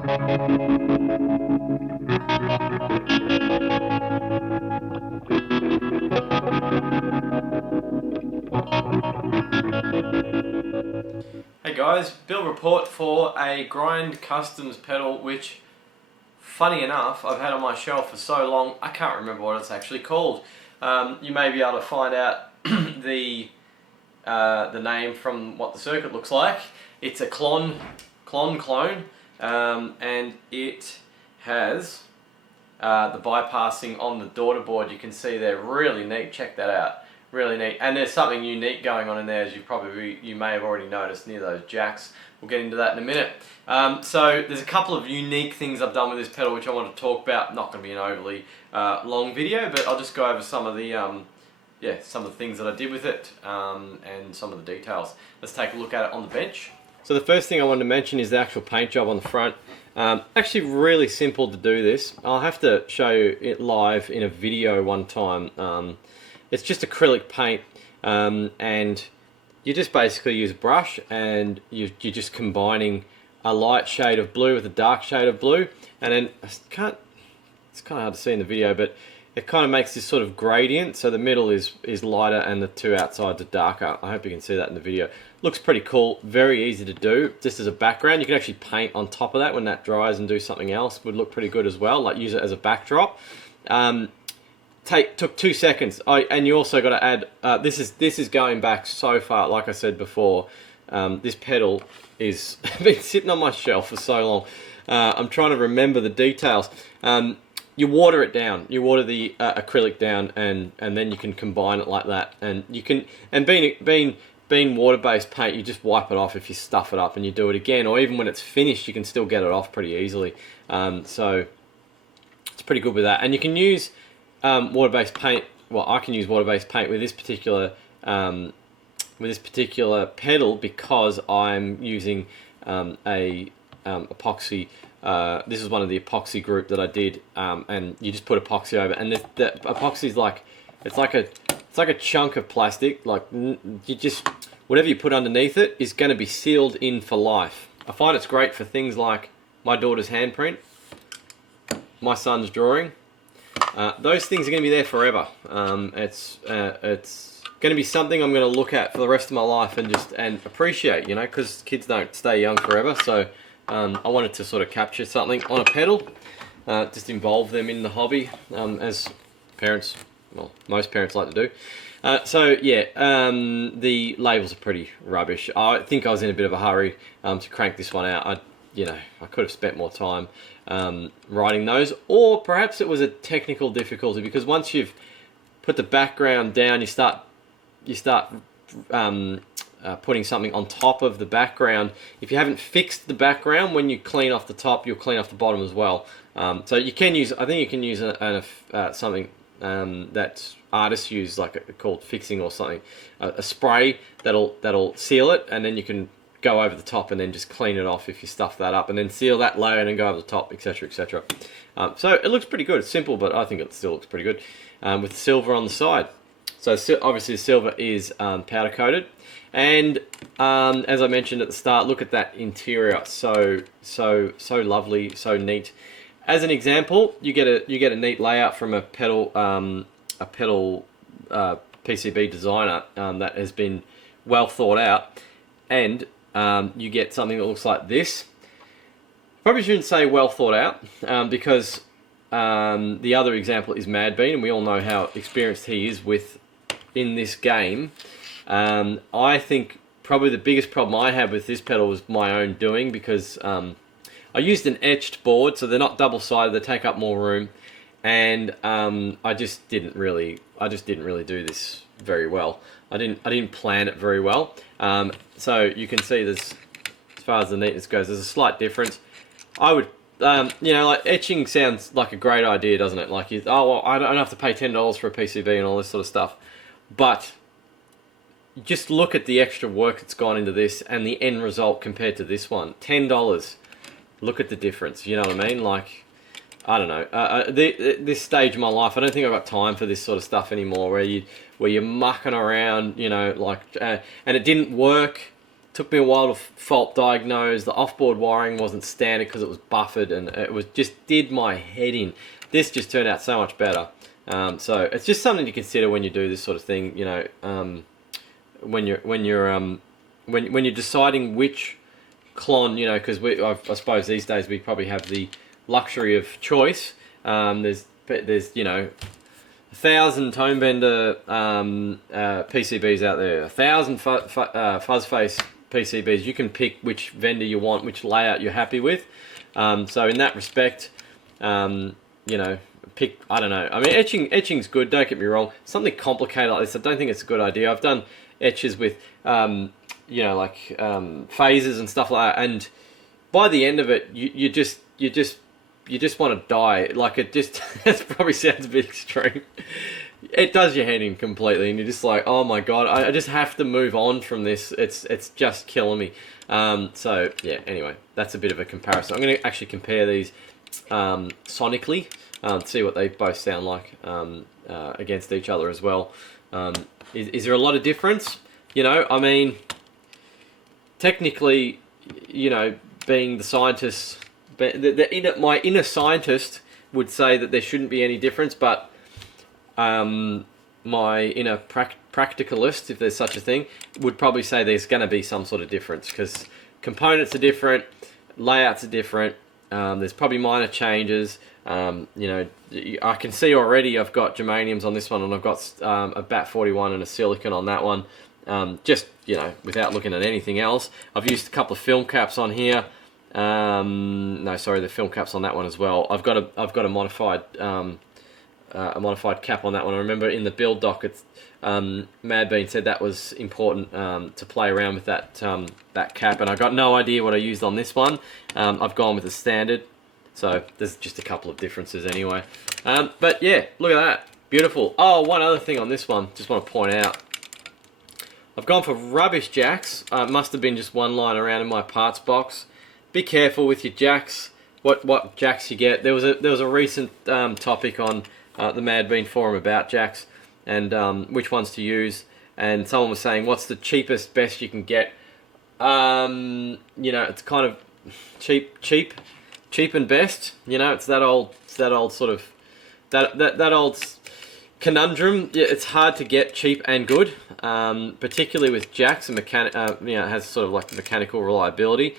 Hey guys, build report for a Grindcustoms pedal which, funny enough, I've had on my shelf for so long I can't remember what it's actually called. You may be able to find out the name from what the circuit looks like. It's a Klon clone, and it has the bypassing on the daughter board. You can see they're really neat. Check that out. Really neat, and there's something unique going on in there, as you may have already noticed near those jacks. We'll get into that in a minute. So there's a couple of unique things I've done with this pedal which I want to talk about. Not going to be an overly long video, but I'll just go over some of the things that I did with it and some of the details. Let's take a look at it on the bench. So the first thing I wanted to mention is the actual paint job on the front. Actually really simple to do this. I'll have to show you it live in a video one time. It's just acrylic paint, and you just basically use a brush and you're just combining a light shade of blue with a dark shade of blue, and then it's kind of hard to see in the video, but it kind of makes this sort of gradient, so the middle is lighter and the two outsides are darker. I hope you can see that in the video. Looks pretty cool, very easy to do, just as a background. You can actually paint on top of that when that dries and do something else. Would look pretty good as well, like use it as a backdrop. Took 2 seconds. And you also got to add, this is going back so far, like I said before. This pedal is been sitting on my shelf for so long. I'm trying to remember the details. You water it down. You water the acrylic down, and then you can combine it like that. And you can, and being water-based paint, you just wipe it off if you stuff it up and you do it again, or even when it's finished, you can still get it off pretty easily. So it's pretty good with that. And you can use water-based paint. Well, I can use water-based paint with this particular pedal because I'm using epoxy. This is one of the epoxy group that I did, and you just put epoxy over, and the epoxy is like it's like a chunk of plastic. Like you just whatever you put underneath it is going to be sealed in for life. I find it's great for things like my daughter's handprint, my son's drawing. Those things are going to be there forever. It's going to be something I'm going to look at for the rest of my life and appreciate, you know, because kids don't stay young forever. So I wanted to sort of capture something on a pedal, just involve them in the hobby, as parents, well, most parents like to do. So yeah, the labels are pretty rubbish. I think I was in a bit of a hurry to crank this one out. I could have spent more time writing those, or perhaps it was a technical difficulty, because once you've put the background down, you start putting something on top of the background. If you haven't fixed the background, when you clean off the top, you'll clean off the bottom as well. So you can use, I think you can use something that artists use, called fixing or something, a spray that'll seal it, and then you can go over the top and then just clean it off if you stuff that up, and then seal that layer and then go over the top, etc, etc. So it looks pretty good. It's simple, but I think it still looks pretty good, with silver on the side. So obviously the silver is powder coated, and as I mentioned at the start, look at that interior. So lovely, so neat. As an example, you get a neat layout from a pedal PCB designer that has been well thought out, and you get something that looks like this. Probably shouldn't say well thought out, because the other example is Mad Bean, and we all know how experienced he is in this game. I think probably the biggest problem I have with this pedal was my own doing, because I used an etched board, so they're not double-sided, they take up more room, and I just didn't really do this very well. I didn't plan it very well. So you can see there's, as far as the neatness goes, there's a slight difference. I would, like etching sounds like a great idea, doesn't it? Like, well, I don't have to pay $10 for a PCB and all this sort of stuff. But just look at the extra work that's gone into this and the end result compared to this one. $10. Look at the difference. You know what I mean? Like, I don't know. This stage of my life, I don't think I've got time for this sort of stuff anymore. Where you're mucking around, like, and it didn't work Took me a while to fault diagnose. The offboard wiring wasn't standard because it was buffered, and it was just did my head in. This just turned out so much better. So it's just something to consider when you do this sort of thing. You know, when you're deciding which Klon, you know, because I suppose these days we probably have the luxury of choice. There's you know, 1,000 tone bender PCBs out there, 1,000 fuzz face PCBs. You can pick which vendor you want, which layout you're happy with. So in that respect, you know, pick, I don't know. I mean, etching's good, don't get me wrong. Something complicated like this, I don't think it's a good idea. I've done etches with, you know, like phases and stuff like that, and by the end of it, you just want to die. Like, it just, that probably sounds a bit extreme. It does your head in completely, and you're just like, oh my god, I just have to move on from this. It's just killing me. So yeah, anyway, that's a bit of a comparison. I'm going to actually compare these sonically, see what they both sound like against each other as well. Is there a lot of difference? You know, I mean, technically, you know, being the scientist, my inner scientist would say that there shouldn't be any difference, but my inner practicalist, if there's such a thing, would probably say there's going to be some sort of difference, because components are different, layouts are different, there's probably minor changes. You know, I can see already I've got germaniums on this one, and I've got a BAT41 and a silicon on that one. Just, you know, without looking at anything else. I've used a couple of film caps on here. No, sorry, the film caps on that one as well. I've got a modified cap on that one. I remember in the build doc, it's Mad Bean said that was important to play around with that that cap, and I got no idea what I used on this one. I've gone with the standard, so there's just a couple of differences anyway. But yeah, look at that, beautiful. Oh, one other thing on this one, just want to point out. I've gone for rubbish jacks. Must have been just one lying around in my parts box. Be careful with your jacks. What jacks you get. There was a recent topic on the Mad Bean forum about jacks and which ones to use. And someone was saying, what's the cheapest, best you can get? You know, it's kind of cheap and best. You know, it's that old sort of that old conundrum. Yeah, it's hard to get cheap and good, particularly with jacks and you know, it has sort of like mechanical reliability.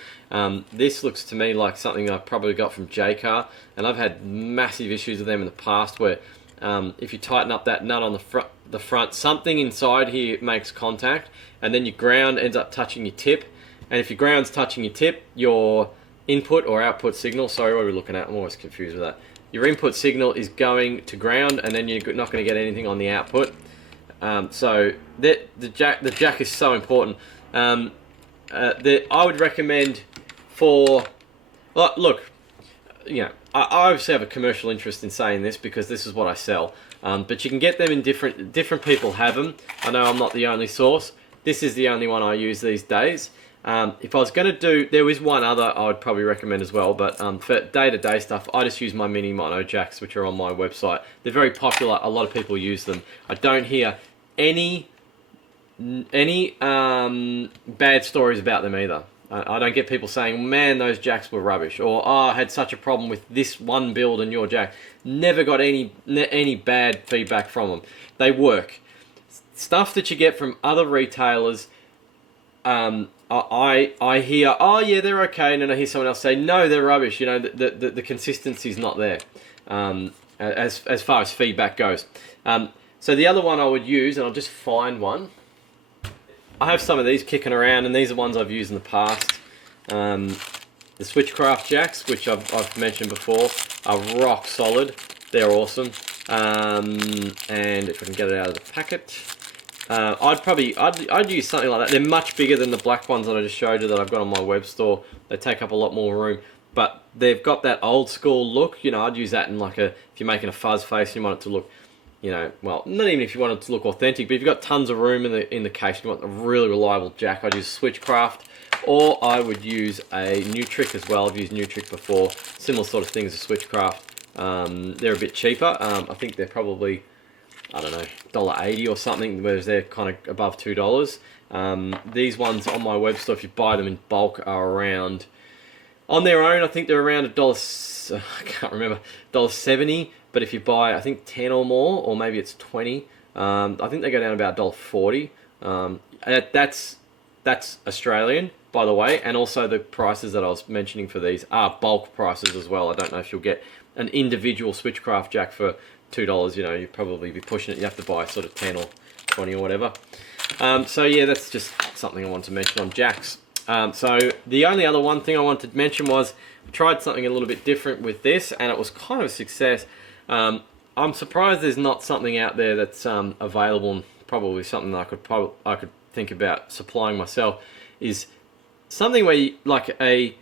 This looks to me like something I probably got from Jaycar, and I've had massive issues with them in the past where if you tighten up that nut on the front, something inside here makes contact, and then your ground ends up touching your tip, and if your ground's touching your tip, your input or output signal, sorry, what are we looking at? I'm always confused with that. Your input signal is going to ground, and then you're not going to get anything on the output. So the jack is so important. I would recommend for, look, you know, I obviously have a commercial interest in saying this because this is what I sell. But you can get them in different people have them. I know I'm not the only source. This is the only one I use these days. If I was going to do, there is one other I would probably recommend as well, but for day-to-day stuff, I just use my mini mono jacks, which are on my website. They're very popular. A lot of people use them. I don't hear any bad stories about them either. I don't get people saying, man, those jacks were rubbish, or oh, I had such a problem with this one build and your jack. Never got any bad feedback from them. They work. Stuff that you get from other retailers, I hear, oh yeah, they're okay, and then I hear someone else say, no, they're rubbish. You know, the consistency's not there as far as feedback goes. So the other one I would use, and I'll just find one. I have some of these kicking around, and these are ones I've used in the past. The Switchcraft jacks, which I've mentioned before, are rock solid. They're awesome. And if I can get it out of the packet, I'd use something like that. They're much bigger than the black ones that I just showed you that I've got on my web store. They take up a lot more room, but they've got that old school look. You know, I'd use that in like if you're making a fuzz face, you want it to look, you know, well, not even if you want it to look authentic, but if you've got tons of room in the case, you want a really reliable jack, I'd use Switchcraft, or I would use a Nutrick as well. I've used Nutrick before, similar sort of thing as a Switchcraft. They're a bit cheaper. I think they're probably, I don't know, $1.80 or something, whereas they're kind of above $2. These ones on my web store, if you buy them in bulk, are around, on their own, I think they're around I can't remember, $1.70. But if you buy, I think 10 or more, or maybe it's 20, I think they go down about $1.40. That's Australian, by the way, and also the prices that I was mentioning for these are bulk prices as well. I don't know if you'll get an individual Switchcraft jack for $2. You know, you'd probably be pushing it. You have to buy sort of 10 or 20 or whatever. So yeah, that's just something I wanted to mention on jacks. So the only other one thing I wanted to mention was I tried something a little bit different with this, and it was kind of a success. I'm surprised there's not something out there that's available, and probably something that I could think about supplying myself, is something where you, like a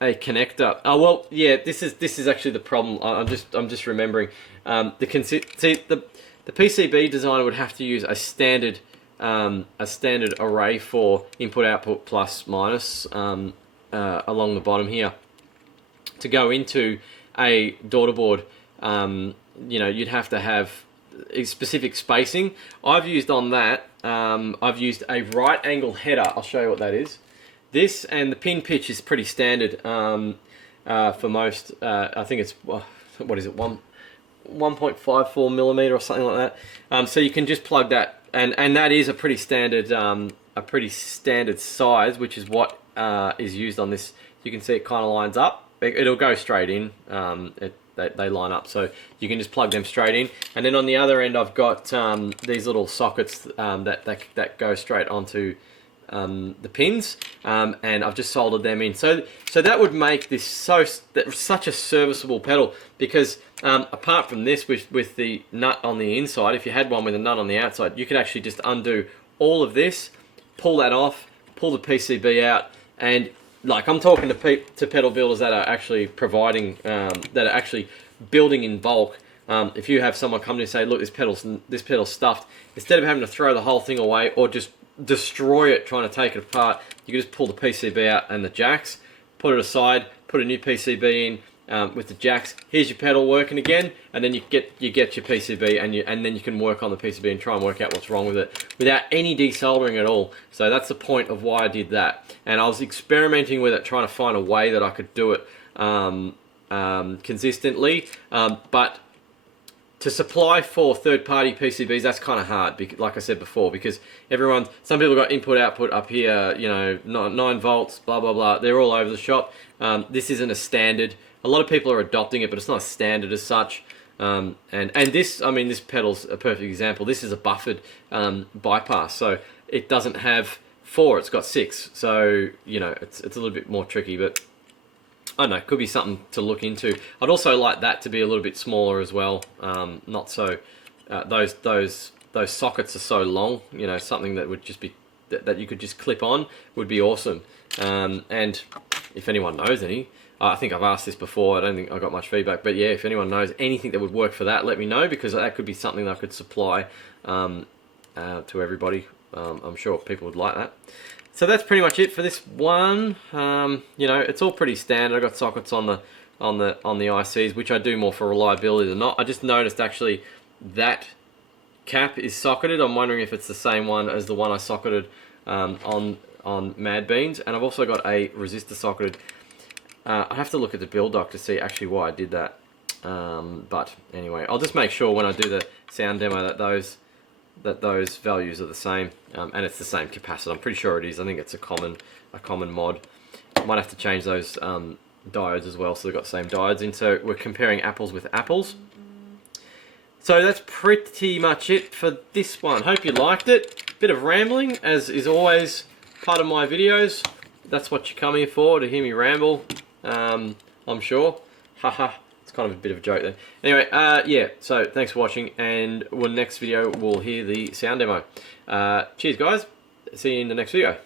connector. Oh well, yeah. This is actually the problem. I'm just remembering. The PCB designer would have to use a standard array for input, output, plus, minus along the bottom here to go into a daughter board. You know, you'd have to have a specific spacing. I've used on that. I've used a right angle header. I'll show you what that is. This and the pin pitch is pretty standard for most. I think it's what is it, 1.54 millimeter or something like that. So you can just plug that, and that is a pretty standard size, which is what is used on this. You can see it kind of lines up. It'll go straight in. They line up, so you can just plug them straight in. And then on the other end, I've got these little sockets that go straight onto the pins, and I've just soldered them in. So that would make this such a serviceable pedal, because apart from this, with the nut on the inside, if you had one with a nut on the outside, you could actually just undo all of this, pull that off, pull the PCB out, and like, I'm talking to pedal builders that are actually providing, that are actually building in bulk. If you have someone come to you and say, look, this pedal's stuffed, instead of having to throw the whole thing away or just destroy it trying to take it apart, you can just pull the PCB out and the jacks, put it aside, put a new PCB in with the jacks. Here's your pedal working again, and then you get your PCB, and then you can work on the PCB and try and work out what's wrong with it without any desoldering at all. So that's the point of why I did that. And I was experimenting with it, trying to find a way that I could do it consistently, but to supply for third-party PCBs, that's kind of hard, because, like I said before, because some people got input output up here, you know, 9 volts, blah blah blah. They're all over the shop. This isn't a standard. A lot of people are adopting it, but it's not a standard as such. And this, I mean, this pedal's a perfect example. This is a buffered bypass, so it doesn't have 4, it's got 6. So, you know, it's a little bit more tricky, but I don't know, could be something to look into. I'd also like that to be a little bit smaller as well. Not so, those sockets are so long, you know, something that would just be, that you could just clip on would be awesome. And if anyone knows any, I think I've asked this before, I don't think I got much feedback, but yeah, if anyone knows anything that would work for that, let me know, because that could be something that I could supply to everybody. I'm sure people would like that. So that's pretty much it for this one. You know, it's all pretty standard. I've got sockets on the ICs, which I do more for reliability than not. I just noticed actually that cap is socketed. I'm wondering if it's the same one as the one I socketed on Mad Beans, and I've also got a resistor socketed. I have to look at the build doc to see actually why I did that. But anyway, I'll just make sure when I do the sound demo that those values are the same, and it's the same capacitor. I'm pretty sure it is. I think it's a common mod. Might have to change those diodes as well, so they've got the same diodes in. So we're comparing apples with apples. So that's pretty much it for this one. Hope you liked it. Bit of rambling, as is always part of my videos. That's what you come here for, to hear me ramble. I'm sure. Haha. It's kind of a bit of a joke there. Anyway, yeah, so thanks for watching, and next video we'll hear the sound demo. Cheers guys, see you in the next video.